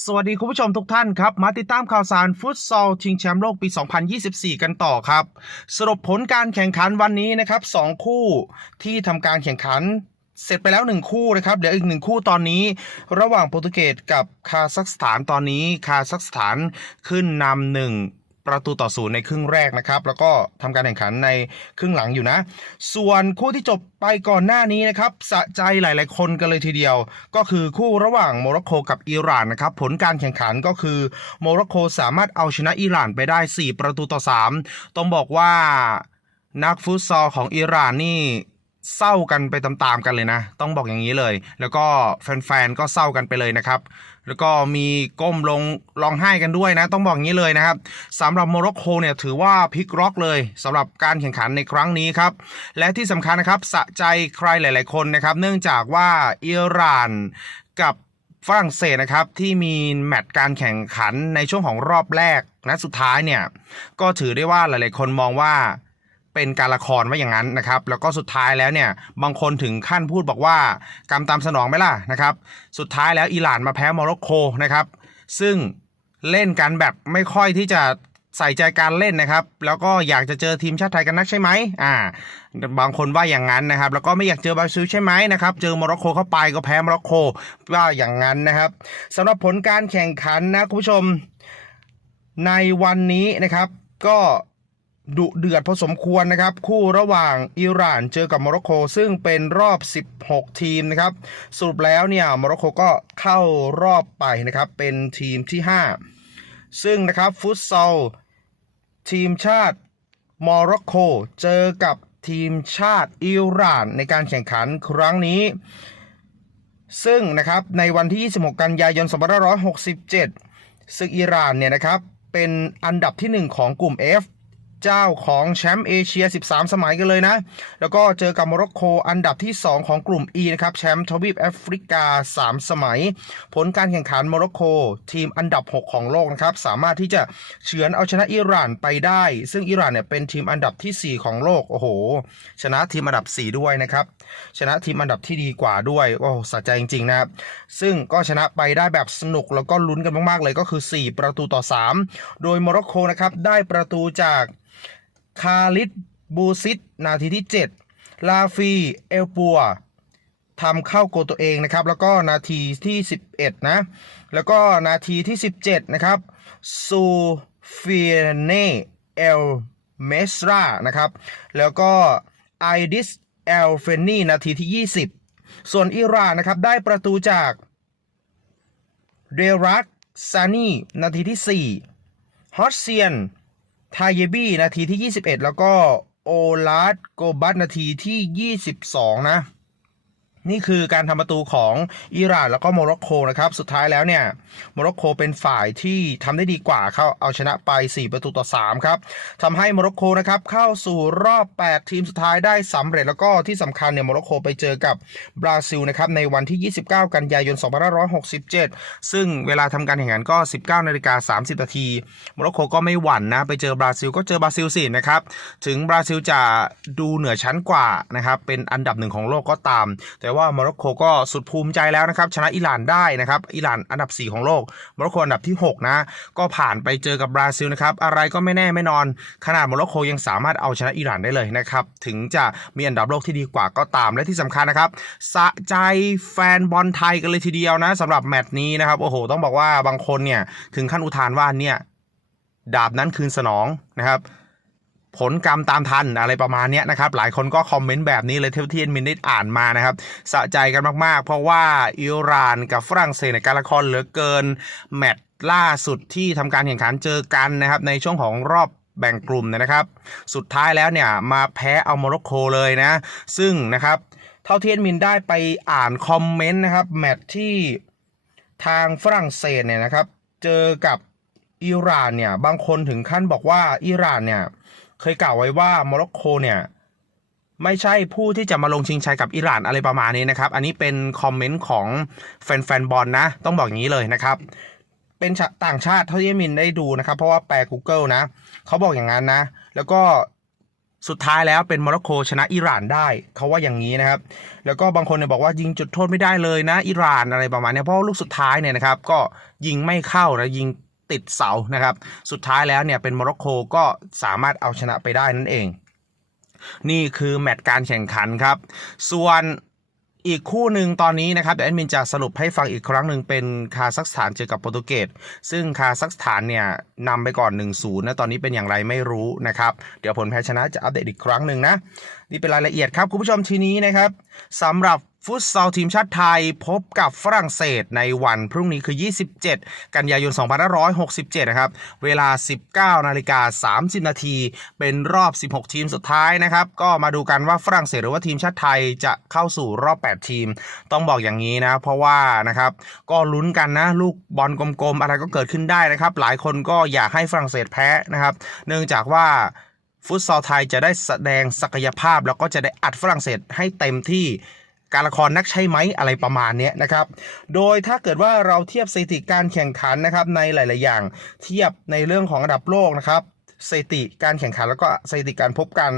สวัสดีคุณผู้ชมทุกท่านครับ มาติดตามข่าวสารฟุตซอลชิงแชมป์โลกปี 2024 กันต่อครับ สรุปผลการแข่งขันวันนี้นะครับ 2 คู่ที่ทำการแข่งขันเสร็จไปแล้ว 1 คู่นะครับเดี๋ยวอีกหนึ่งคู่ตอนนี้ ระหว่างโปรตุเกสกับคาซัคสถานตอนนี้ คาซัคสถานขึ้นนำหนึ่ง ประตูต่อศูนย์ในครึ่งแรกนะครับ แล้วก็ทำการแข่งขันในครึ่งหลังอยู่นะ ส่วนคู่ที่จบไปก่อนหน้านี้นะครับสะใจหลาย ๆ คนกันเลยทีเดียว ก็คือคู่ระหว่างโมร็อกโกกับอิหร่านนะครับ ผลการแข่งขันก็คือโมร็อกโกสามารถเอาชนะอิหร่านไปได้ 4 ประตูต่อ 3 ต้องบอกว่านักฟุตซอลของอิหร่านนี่เศร้ากันไปตามๆกันเลยนะ ต้องบอกอย่างนี้เลย แล้วก็แฟนๆก็เศร้ากันไปเลยนะครับ แล้วก็มีก้มลงร้องไห้กันด้วยนะ ต้องบอกอย่างนี้เลยนะครับสำหรับโมร็อกโกเนี่ยถือว่าพลิกร็อกเลยสำหรับการแข่งขันในครั้งนี้ครับ และที่สำคัญนะครับสะใจใครหลาย ๆ คนนะครับ เนื่องจากว่าอิหร่านกับฝรั่งเศสนะครับที่มีแมตช์การแข่งขันในช่วงของรอบแรกและสุดท้ายเนี่ยก็ถือได้ว่าหลาย ๆ คนมองว่า เป็นการละครว่าอย่างนั้นนะครับ แล้วก็สุดท้ายแล้วเนี่ยบางคนถึงขั้นพูดบอกว่ากรรมตามสนองไหมล่ะนะครับ สุดท้ายแล้วอิหร่านมาแพ้โมร็อกโกนะครับ ซึ่งเล่นกันแบบไม่ค่อยที่จะใส่ใจการเล่นนะครับ แล้วก็อยากจะเจอทีมชาติไทยกันนักใช่ไหมอ่า บางคนว่าอย่างนั้นนะครับ แล้วก็ไม่อยากเจอบราซิลใช่ไหมนะครับ เจอโมร็อกโกเข้าไปก็แพ้โมร็อกโกว่าอย่างนั้นนะครับสำหรับผลการแข่งขันนะคุณผู้ชม ในวันนี้นะครับ ก็ ดุเดือดพอสมควรนะครับ คู่ระหว่างอิหร่านเจอกับโมร็อกโกซึ่งเป็นรอบ 16 ทีมนะครับ สรุปแล้วเนี่ยโมร็อกโกก็เข้ารอบไปนะครับ เป็นทีมที่ 5 ซึ่งนะครับฟุตซอลทีมชาติโมร็อกโกเจอกับทีมชาติอิหร่านในการแข่งขันครั้งนี้ ซึ่งนะครับในวันที่ 26 กันยายน 2567 ซึ่งอิหร่านเนี่ยนะครับเป็นอันดับที่ 1 ของกลุ่ม F เจ้าของแชมป์เอเชีย 13 สมัยกันเลยนะ แล้วก็เจอกับโมร็อกโกอันดับที่ 2 ของกลุ่ม E นะครับแชมป์ทวีปแอฟริกา 3 สมัย ผลการแข่งขันโมร็อกโกทีมอันดับ 6 ของโลกนะครับ สามารถที่จะเฉือนเอาชนะอิหร่านไปได้ ซึ่งอิหร่านเนี่ยเป็นทีมอันดับที่ 4 ของโลก โอ้โห ชนะทีมอันดับ 4 ด้วยนะครับ ชนะทีมอันดับที่ดีกว่าด้วย โอ้สะใจจริงๆนะครับ ซึ่งก็ชนะไปได้แบบสนุกแล้วก็ลุ้นกันมากๆเลยก็คือ 4 ประตูต่อ 3 โดยโมร็อกโกนะครับได้ประตูจาก คาลิดบูซิตนาทีที่ 7 ลาฟีเอลปัวทำเข้าโกตัวเองนะครับ แล้วก็นาทีที่ 11 นะ แล้วก็นาทีที่ 17 นะครับซูเฟีเนเอลเมสรานะครับ แล้วก็ไอดิสเอลเฟนนีนาทีที่ 20 ส่วนอิร่านนะครับ ได้ประตูจากเดรักซานีนาทีที่ 4 ฮอตเซียน ทาเยบี้นาทีที่ 21 แล้วก็โอลาสโกบัตนาทีที่ 22 นะ นี่คือการทำประตูของอิหร่านแล้วก็โมร็อกโกนะครับ สุดท้ายแล้วเนี่ยโมร็อกโกเป็นฝ่ายที่ทำได้ดีกว่าเขาเอาชนะไป 4 ประตูต่อ 3 ครับทำให้โมร็อกโกนะครับเข้าสู่รอบ 8 ทีมสุดท้ายได้สำเร็จแล้วก็ที่สำคัญเนี่ยโมร็อกโกไปเจอกับบราซิลนะครับในวันที่ 29 กันยายน 2567 ซึ่งเวลาทำการแข่งขันก็ 19นาฬิกา30นาทีโมร็อกโกก็ไม่หวั่นนะไปเจอบราซิลก็เจอบราซิลสินะครับถึงบราซิลจะดูเหนือชั้นกว่านะครับเป็นอันดับหนึ่งของโลกก็ตามแต่ว่าโมร็อกโกก็สุดภูมิใจแล้วนะครับ ชนะอิหร่านได้นะครับ อิหร่านอันดับ 4 ของโลกโมร็อกโกอันดับที่ 6 นะ ก็ผ่านไปเจอกับบราซิลนะครับ อะไรก็ไม่แน่ไม่นอน ขนาดโมร็อกโกยังสามารถเอาชนะอิหร่านได้เลยนะครับ ถึงจะมีอันดับโลกที่ดีกว่าก็ตาม และที่สำคัญนะครับ สะใจแฟนบอลไทยกันเลยทีเดียวนะสำหรับแมตช์นี้นะครับ โอ้โห ต้องบอกว่าบางคนเนี่ย ถึงขั้นอุทานว่าเนี่ย ดาบนั้นคืนสนองนะครับ ผลกรรมตามทันอะไรประมาณนี้นะครับ หลายคนก็คอมเมนต์แบบนี้เลยเท่าที่เอ็นมินได้อ่านมานะครับ สะใจกันมากๆ เพราะว่าอิหร่านกับฝรั่งเศสในการละครเหลือเกิน แมตช์ล่าสุดที่ทำการแข่งขันเจอกันนะครับ ในช่วงของรอบแบ่งกลุ่มนะครับ สุดท้ายแล้วเนี่ยมาแพ้เอาโมร็อกโกเลยนะ ซึ่งนะครับ เท่าที่เอ็นมินได้ไปอ่านคอมเมนต์นะครับแมตช์ที่ทางฝรั่งเศสเนี่ยนะครับ เจอกับอิหร่านเนี่ยบางคนถึงขั้นบอกว่าอิหร่านเนี่ย เคยกล่าวไว้ว่าโมร็อกโกเนี่ยไม่ใช่ผู้ที่จะมาลงชิงชัยกับอิหร่านอะไรประมาณนี้นะครับ อันนี้เป็นคอมเมนต์ของแฟนๆบอลนะ ต้องบอกอย่างนี้เลยนะครับ เป็นต่างชาติเท่าที่มินได้ดูนะครับ เพราะว่าแปล Google นะ เขาบอกอย่างนั้นนะ แล้วก็สุดท้ายแล้วเป็นโมร็อกโกชนะอิหร่านได้ เขาว่าอย่างนี้นะครับ แล้วก็บางคนเนี่ยบอกว่ายิงจุดโทษไม่ได้เลยนะ อิหร่านอะไรประมาณนี้เพราะลูกสุดท้ายเนี่ยนะครับ ก็ยิงไม่เข้านะยิง ติดเสานะครับ สุดท้ายแล้วเนี่ยเป็นโมร็อกโกก็สามารถเอาชนะไปได้นั่นเอง นี่คือแมตช์การแข่งขันครับ ส่วนอีกคู่หนึ่งตอนนี้นะครับเดี๋ยวแอดมินจะสรุปให้ฟังอีกครั้งหนึ่งเป็นคาซัคสถานเจอกับโปรตุเกสซึ่งคาซัคสถานเนี่ยนำไปก่อน 1-0นะตอนนี้เป็นอย่างไรไม่รู้นะครับเดี๋ยวผลแพ้ชนะจะอัปเดตอีกครั้งหนึ่งนะ นี่เป็นรายละเอียดครับ คุณผู้ชมทีนี้นะครับสำหรับ ฟุตซอลทีมชาติไทยพบกับฝรั่งเศสในวันพรุ่งนี้คือ 27 กันยายน 2567 นะครับ เวลา 19 นาฬิกา 30 นาที เป็นรอบ 16 ทีมสุดท้ายนะครับ ก็มาดูกันว่าฝรั่งเศสหรือว่าทีมชาติไทยจะเข้าสู่รอบ 8 ทีม ต้องบอกอย่างนี้นะ เพราะว่านะครับ ก็ลุ้นกันนะ ลูกบอลกลมๆ อะไรก็เกิดขึ้นได้นะครับ หลายคนก็อยากให้ฝรั่งเศสแพ้นะครับ เนื่องจากว่าฟุตซอลไทยจะได้แสดงศักยภาพ แล้วก็จะได้อัดฝรั่งเศสให้เต็มที่ การละครนักใช่ไหมอะไรประมาณนี้นะครับ โดยถ้าเกิดว่าเราเทียบสถิติการแข่งขันนะครับในหลาย ๆ อย่าง เทียบในเรื่องของอันดับโลกนะครับสถิติการแข่งขันแล้วก็สถิติการพบกัน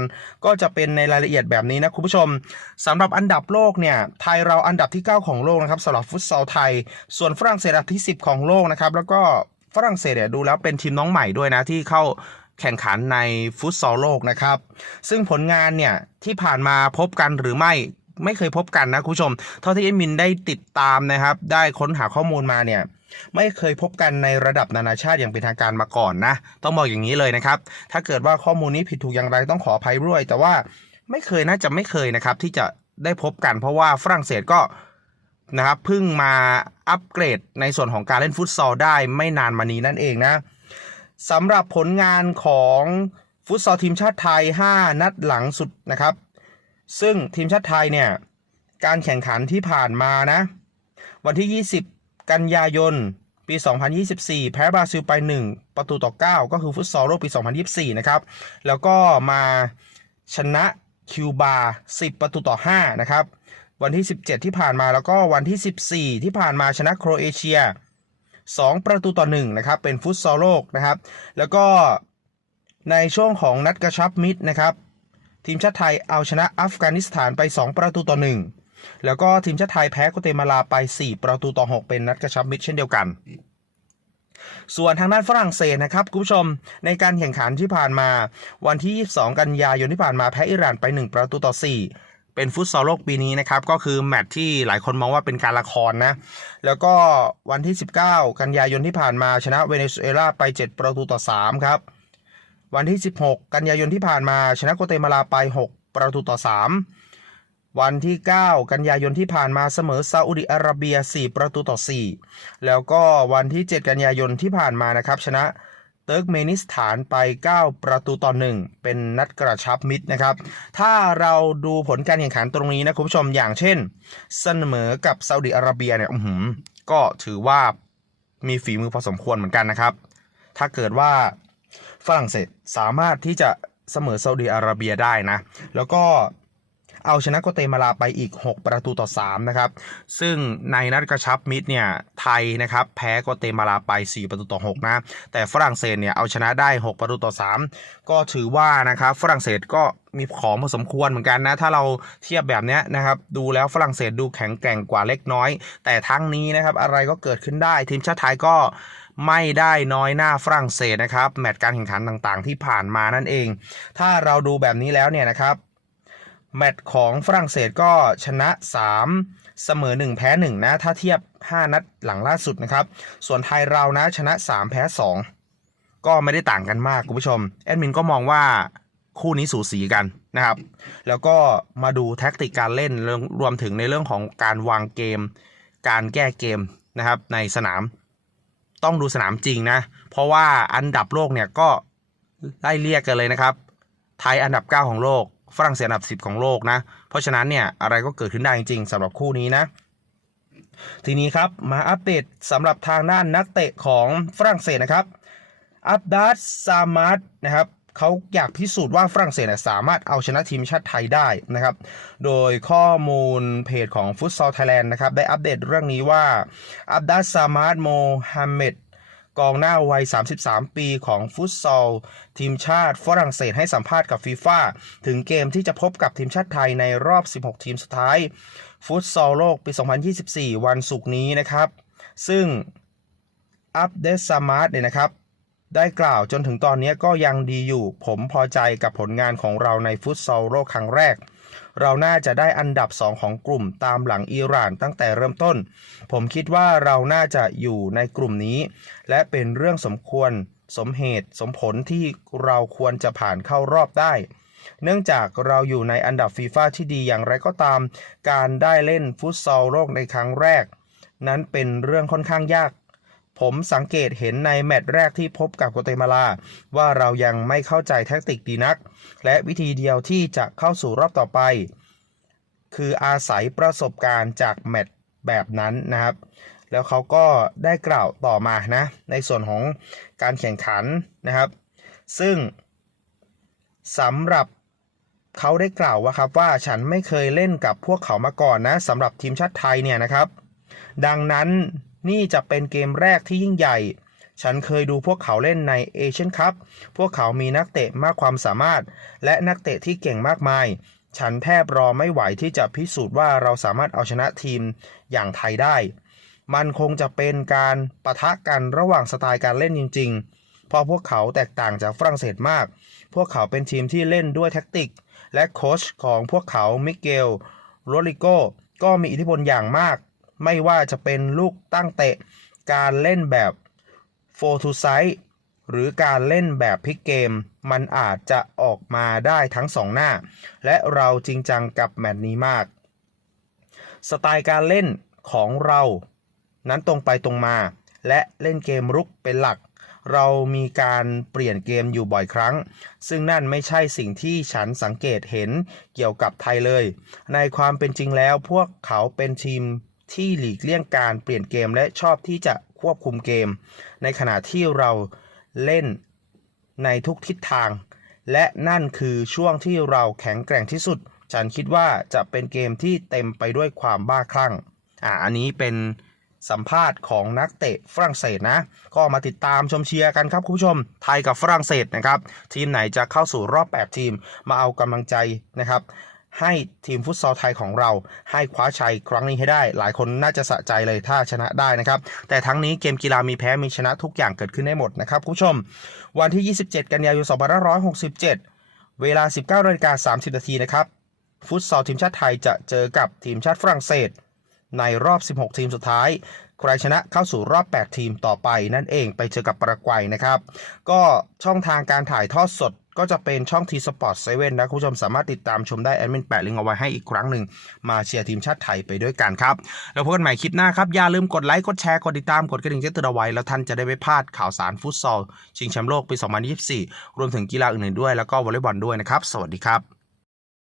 ก็จะเป็นในรายละเอียดแบบนี้นะคุณผู้ชมสำหรับอันดับโลกเนี่ยไทยเราอันดับที่ 9 ของโลกนะครับสำหรับฟุตซอลไทย ส่วนฝรั่งเศสอันดับที่ 10 ของโลกนะครับแล้วก็ฝรั่งเศสเนี่ยดูแล้วเป็นทีมน้องใหม่ด้วยนะที่เข้าแข่งขันในฟุตซอลโลกนะครับ ซึ่งผลงานเนี่ยที่ผ่านมาพบกันหรือไม่ ไม่เคยพบกันนะคุณผู้ชม เท่าที่เอมินได้ติดตามนะครับ ได้ค้นหาข้อมูลมาเนี่ยไม่เคยพบกันในระดับนานาชาติอย่างเป็นทางการมาก่อนนะ ต้องบอกอย่างนี้เลยนะครับ ถ้าเกิดว่าข้อมูลนี้ผิดถูกอย่างไรต้องขออภัยด้วย แต่ว่าไม่เคยน่าจะไม่เคยนะครับ ที่จะได้พบกันเพราะว่าฝรั่งเศสก็นะครับเพิ่งมาอัปเกรดในส่วนของการเล่นฟุตซอลได้ไม่นานมานี้นั่นเองนะสำหรับผลงานของฟุตซอลทีมชาติไทย 5 นัดหลังสุดนะครับ ซึ่งทีมชาติไทยเนี่ย การแข่งขันที่ผ่านมานะ วันที่ 20 กันยายน ปี 2024 แพ้บราซิลไป 1 ประตูต่อ 9 ก็คือฟุตซอลโลกปี 2024 นะครับ แล้วก็มาชนะคิวบา 10 ประตูต่อ 5 นะครับ วันที่ 17 ที่ผ่านมาแล้วก็วันที่ 14 ที่ผ่านมาชนะโครเอเชีย 2 ประตูต่อ 1 นะครับ เป็นฟุตซอลโลกนะครับ แล้วก็ในช่วงของนัดกระชับมิตรนะครับ ทีมชาติไทยเอาชนะอัฟกานิสถานไป 2 ประตูต่อ 1 แล้วก็ทีมชาติไทยแพ้โกเตมาลาไป 4 ประตูต่อ 6 เป็นนัดกระชับมิตรเช่นเดียวกัน ส่วนทางด้านฝรั่งเศสนะครับคุณผู้ชม ในการแข่งขันที่ผ่านมา วันที่ 22 กันยายนที่ผ่านมาแพ้อิหร่านไป 1 ประตูต่อ 4เป็นฟุตซอลโลกปีนี้นะครับ ก็คือแมตช์ที่หลายคนมองว่าเป็นการละครนะ แล้วก็วันที่ 19 กันยายนที่ผ่านมาชนะเวเนซุเอลาไป 7 ประตูต่อ 3 ครับ วันที่ 16 กันยายนที่ผ่านมา ชนะโกเตมาลาไป 6 ประตูต่อ 3 วันที่ 9 กันยายนที่ผ่านมาเสมอซาอุดิอาระเบีย 4 ประตูต่อ 4 แล้วก็วันที่ 7 กันยายนที่ผ่านมานะครับ ชนะเติร์กเมนิสถานไป 9 ประตูต่อ 1 เป็นนัดกระชับมิตรนะครับ ถ้าเราดูผลการแข่งขันตรงนี้นะคุณผู้ชมอย่างเช่น เสมอกับซาอุดิอาระเบียเนี่ยอื้อหือก็ถือว่ามีฝีมือพอสมควรเหมือนกันนะครับ ถ้าเกิดว่า ฝรั่งเศสสามารถที่จะเสมอซาอุดิอาระเบียได้นะ แล้วก็เอาชนะโกเตมาลาไปอีก 6 ประตูต่อ 3 นะครับ ซึ่งในนัดกระชับมิตรเนี่ยไทยนะครับแพ้โกเตมาลาไป 4 ประตูต่อ 6 นะ แต่ฝรั่งเศสเนี่ยเอาชนะได้ 6 ประตูต่อ 3 ก็ถือว่านะครับฝรั่งเศสก็มีของพอสมควรเหมือนกันนะ ถ้าเราเทียบแบบเนี้ยนะครับดูแล้วฝรั่งเศสดูแข็งแกร่งกว่าเล็กน้อย แต่ทั้งนี้นะครับอะไรก็เกิดขึ้นได้ทีมชาติไทยก็ ไม่ได้น้อยหน้าฝรั่งเศสนะครับ แมตช์การแข่งขันต่างๆ ที่ผ่านมานั่นเอง ถ้าเราดูแบบนี้แล้วเนี่ยนะครับ แมตช์ของฝรั่งเศสก็ชนะ 3 เสมอ 1 แพ้ 1 นะ ถ้าเทียบ 5 นัดหลังล่าสุดนะครับ ส่วนไทยเรานะชนะ 3 แพ้ 2 ก็ไม่ได้ต่างกันมากคุณผู้ชม แอดมินก็มองว่าคู่นี้สูสีกันนะครับ แล้วก็มาดูแท็กติกการเล่นรวมถึงในเรื่องของการวางเกม การแก้เกมนะครับในสนาม ต้องดูสนามจริงนะ เพราะว่าอันดับโลกเนี่ยก็ไล่เรียกกันเลยนะครับ ไทยอันดับ 9 ของโลก ฝรั่งเศสอันดับ 10 ของโลกนะ เพราะฉะนั้นเนี่ยอะไรก็เกิดขึ้นได้จริงๆสำหรับคู่นี้นะ ทีนี้ครับมาอัปเดตสำหรับทางด้านนักเตะของฝรั่งเศสนะครับ อับดัสซามาดนะครับ เขาอยากพิสูจน์ว่าฝรั่งเศสสามารถเอาชนะทีมชาติไทยได้นะครับ โดยข้อมูลเพจของฟุตซอลไทยแลนด์นะครับ ได้อัปเดตเรื่องนี้ว่า อับดัสซามาดโมฮัมเหม็ดกองหน้าวัย 33 ปีของฟุตซอล ทีมชาติฝรั่งเศสให้สัมภาษณ์กับฟีฟ่าถึงเกมที่จะพบกับทีมชาติไทยในรอบ 16 ทีมสุดท้าย ฟุตซอลโลกปี 2024 วันศุกร์นี้นะครับ ซึ่งอัปเดตซามาร์เนี่ยนะครับ ได้กล่าวจนถึงตอนนี้ก็ยังดีอยู่ ผมพอใจกับผลงานของเราในฟุตซอลโลกครั้งแรก เราน่าจะได้อันดับ 2 ของกลุ่มตามหลังอิหร่านตั้งแต่เริ่มต้น ผมคิดว่าเราน่าจะอยู่ในกลุ่มนี้ และเป็นเรื่องสมควร สมเหตุสมผลที่เราควรจะผ่านเข้ารอบได้ เนื่องจากเราอยู่ในอันดับฟีฟ่าที่ดีอย่างไรก็ตาม การได้เล่นฟุตซอลโลกในครั้งแรก นั้นเป็นเรื่องค่อนข้างยาก ผมสังเกตเห็นในแมตช์แรกที่พบกับโกเตมาลา ว่าเรายังไม่เข้าใจแท็กติกดีนัก และวิธีเดียวที่จะเข้าสู่รอบต่อไป คืออาศัยประสบการณ์จากแมตช์แบบนั้นนะครับ แล้วเขาก็ได้กล่าวต่อมานะ ในส่วนของการแข่งขันนะครับ ซึ่งสำหรับเขาได้กล่าวว่าครับว่าฉันไม่เคยเล่นกับพวกเขามาก่อนนะสำหรับทีมชาติไทยเนี่ยนะครับ ดังนั้น นี่จะเป็นเกมแรกที่ยิ่งใหญ่ ฉันเคยดูพวกเขาเล่นในเอเชียนคัพ พวกเขามีนักเตะมากความสามารถ และนักเตะที่เก่งมากมาย ฉันแทบรอไม่ไหวที่จะพิสูจน์ว่าเราสามารถเอาชนะทีมอย่างไทยได้ มันคงจะเป็นการปะทะกันระหว่างสไตล์การเล่นจริง ๆ เพราะพวกเขาแตกต่างจากฝรั่งเศสมาก พวกเขาเป็นทีมที่เล่นด้วยแท็กติก และโค้ชของพวกเขา มิเกล โรลิโกก็มีอิทธิพลอย่างมาก ไม่ว่าจะเป็นลูกตั้งเตะ การเล่นแบบโฟทูไซต์หรือการเล่นแบบพิกเกม มันอาจจะออกมาได้ทั้งสองหน้า และเราจริงจังกับแมตช์นี้มาก สไตล์การเล่นของเรานั้นตรงไปตรงมา และเล่นเกมรุกเป็นหลัก เรามีการเปลี่ยนเกมอยู่บ่อยครั้ง ซึ่งนั่นไม่ใช่สิ่งที่ฉันสังเกตเห็นเกี่ยวกับไทยเลย ในความเป็นจริงแล้วพวกเขาเป็นทีม ที่หลีกเลี่ยงการเปลี่ยนเกมและชอบที่จะควบคุมเกม ในขณะที่เราเล่นในทุกทิศทาง และนั่นคือช่วงที่เราแข็งแกร่งที่สุด ฉันคิดว่าจะเป็นเกมที่เต็มไปด้วยความบ้าคลั่งอ่าอันนี้เป็นสัมภาษณ์ของนักเตะฝรั่งเศสนะ ก็มาติดตามชมเชียร์กันครับคุณผู้ชม ไทยกับฝรั่งเศสนะครับ ทีมไหนจะเข้าสู่รอบ 8 ทีมมาเอากำลังใจนะครับ ให้ทีมฟุตซอลไทยของเราให้คว้าชัยครั้งนี้ให้ได้ หลายคนน่าจะสะใจเลยถ้าชนะได้นะครับ แต่ทั้งนี้เกมกีฬามีแพ้มีชนะทุกอย่างเกิดขึ้นได้หมดนะครับคุณผู้ชม วันที่ 27 กันยายน 2567 เวลา 19นาฬิกา30 นาทีนะครับฟุตซอลทีมชาติไทยจะเจอกับทีมชาติฝรั่งเศส ในรอบ 16 ทีมสุดท้ายใครชนะเข้าสู่รอบ 8 ทีมต่อไปนั่นเองไปเจอกับปารากวัยนะครับ ก็ช่องทางการถ่ายทอดสด ก็จะเป็นช่อง T Sport 7นะคุณผู้ชมสามารถติดตามชมได้แอดมินแปะลิงก์เอาไว้ให้อีกครั้งหนึ่งมาเชียร์ทีมชาติไทยไปด้วยกันครับ แล้วพบกันใหม่คลิปหน้าครับ อย่าลืมกดไลค์กดแชร์กดติดตามกดกระดิ่งแจ้งเตือนเอาไว้แล้วท่านจะได้ไม่พลาดข่าวสารฟุตซอลชิงแชมป์โลกปี 2024 รวมถึงกีฬาอื่นๆด้วยแล้วก็วอลเลย์บอลด้วยนะครับสวัสดีครับ